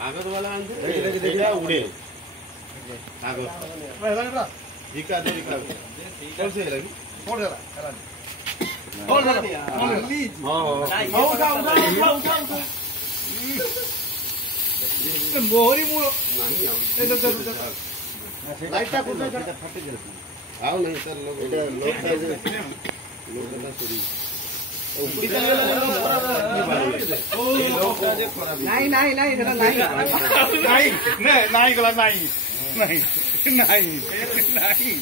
कागज वाला उड़े जिका दे कौन से लगी मोहरी आओ नहीं सर लोग नहीं नहीं नहीं नहीं नहीं नहीं गला नहीं नहीं नहीं नहीं